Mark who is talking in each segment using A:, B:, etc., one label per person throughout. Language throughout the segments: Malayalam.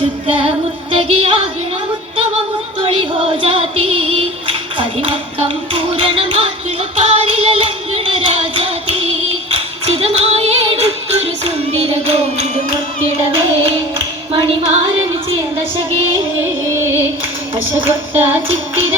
A: പരിശുദ്ധ മുത്തകിയാകണ ഉത്തമ മുത്തൊളി ഹോ ജാതി പതിമക്കം കാരില പാരിലലങ്കണ രാജാതി ചിതമായെടുത്തൊരു സുന്ദര ഗോവിന്ദ മുത്തിടവേ മണിമാരന് ചേർന്നശകേ വശകൊത്ത ചിത്തിരമായൊരു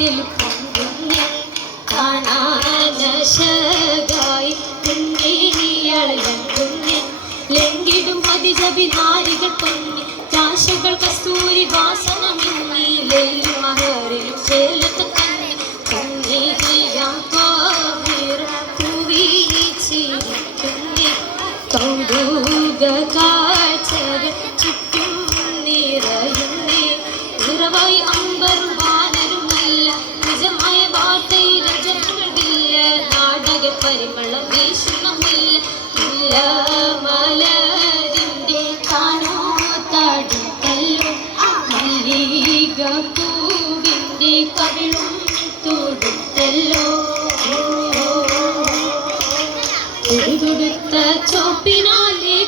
A: ജന്നാത്തിൽ പൊങ്ങുന്നു കാണാനശകായി കുഞ്ഞിനിയളകുന്നു ലംഘിടും പതിജബി നാരികൾ പൊങ്ങി ചാശകൾ കസ്തൂരി വാസനമിന്നി ലേലു മഹറിലും ചേലത്ത് കണ്ണി കണ്ണീരിയാം കോവിർ കുവീച്ചിരിക്കുന്നി കൗതുക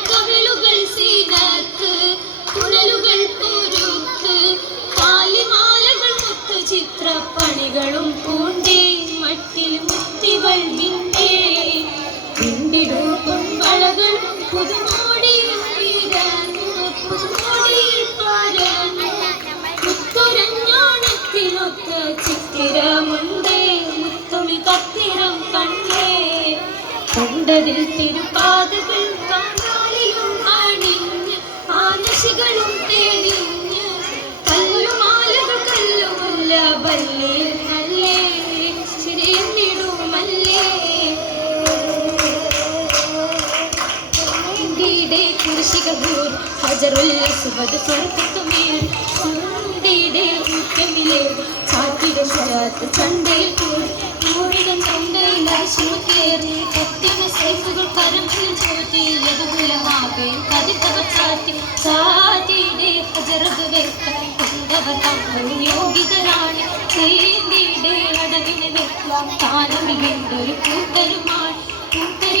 A: കവിളുകൾ സീനത്ത് മുത്തു ചിത്രപ്പണികളും പൂണ്ടേ മട്ടിൽ മുത്തികൾ ചിത്തിരമുണ്ടേ മുത്തുമി കത്തിരം കണ്ടേ കണ്ടതിൽ തിരുപാതകൾ കാലിലും അണിഞ്ഞ് ആനശികളും തെളിഞ്ഞ് കല്ലുമാലകൾ കല്ലുമുല്ല ബല്ലേ നല്ലേ ചിരിന്നിടുമല്ലേ ഇന്ത്യയുടെ കുരിശികബൂർ ഹജറുൽ അസ്വദ് സന്ധ്യയുടെ മുഖമിലെ ചാത്തിര ശരത്ത് ചണ്ടയിൽ കൂടി മൂഴികം തൊണ്ടയിൽ അരിശുമക്കേറി കത്തിന സൈഫുകൾ കരമ്പിൽ ചോട്ടി യദുകുലമാകെ കതിത്തവർ ചാത്തി ചാത്തിയുടെ ഹജറത് വെക്ക കൊണ്ടവർ തങ്ങൾ യോഗിതരാണ് ചേന്തിയുടെ അടവിനെ വെക്കാം. താനമിലുണ്ടൊരു കൂട്ടരുമാണ്. കൂട്ടരി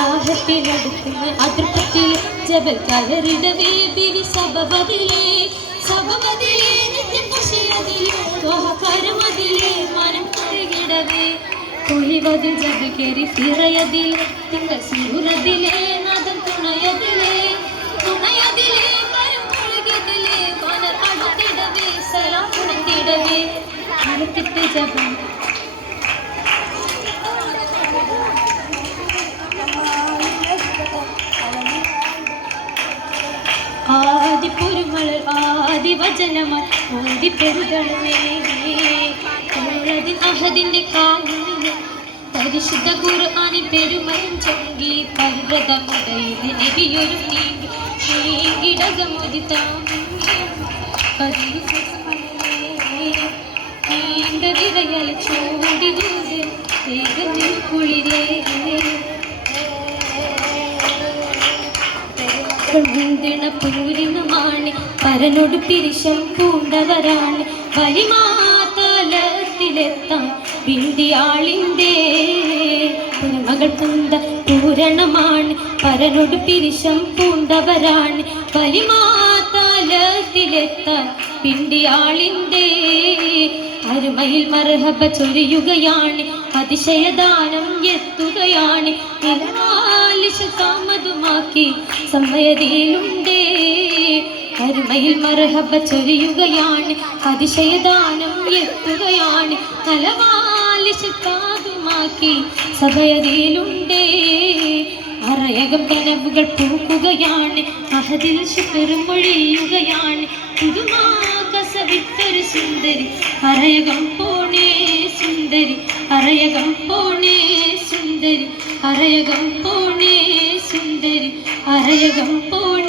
A: തവൾ തിളങ്ങിടവേ എല്ലാം ആകത്തിലെ ദാഹത്തിനടുക്കുന്ന അതിർപ്പത്തി ജബൽ കയറിടവേ ബിവി സബബതിലേ സബബതിലേ നിത്യം കുശിയതിലേ കരമതിലേ മനം കഴുകിടവേ. കുളിവതിൽ ജബ് കയറി ഫിറയതിലേ തിങ്കൾ സിരുരതിലേ നദം തുണയതിലേ. തുണയതിലേ കരം കഴുകിയതിലേ കൊനർ അടുത്തിടവേ സലാം കൊടുത്തിടവേ അടുത്തിട്ട് ജബം ആദിപുരുമലർ ആദിവചനമാർ ഓതി പെരുകളമേ അഹദിന്റെ കാലിന് പരിശുദ്ധ ഖുർആനിൻ പെരുമയും ചൊങ്കി പർവതമുടയിൽ നബിയൊരു നീടകമുതി നീണ്ട വിരയൽ ചൂടി ദൂരെ കുളിരേ. മുന്തിണ പൂരിനുമാണ് പരനോട് പിരിശം പൂണ്ടവരാണ് വലിമാതലത്തിലെത്താൻ വിന്തിയാളിന്റെ മകൾ പൂണ്ട പൂരണമാണ്. പരനോട് പിരിശം പൂണ്ടവരാണ്. വലിമാതലത്തിലെത്താൻ പിണ്ടിയാളിന്റെ അരുമയിൽ മർഹബ ചൊരിയുകയാണ്. അതിശയദാനം എത്തുകയാണ്. താമതുമാക്കി സമയതിയിലുണ്ടേ. കരുമയിൽ മർഹബ ചൊരിയുകയാണ് അതിശയദാനം എത്തുകയാണ് തലവാലിശത്താതുമാക്കി സഭയതിയിലുണ്ടേ അറയകം കനവുകൾ പൂക്കുകയാണ് അഹദിൽ ശുക്രം മൊഴിയുകയാണ് പുതുമാകസവിത്തൊരു സുന്ദരി അറയകം പോണേ സുന്ദരി അറയകം പോണേ സുന്ദരി അറയകം പോണേ അറയകം പോണേ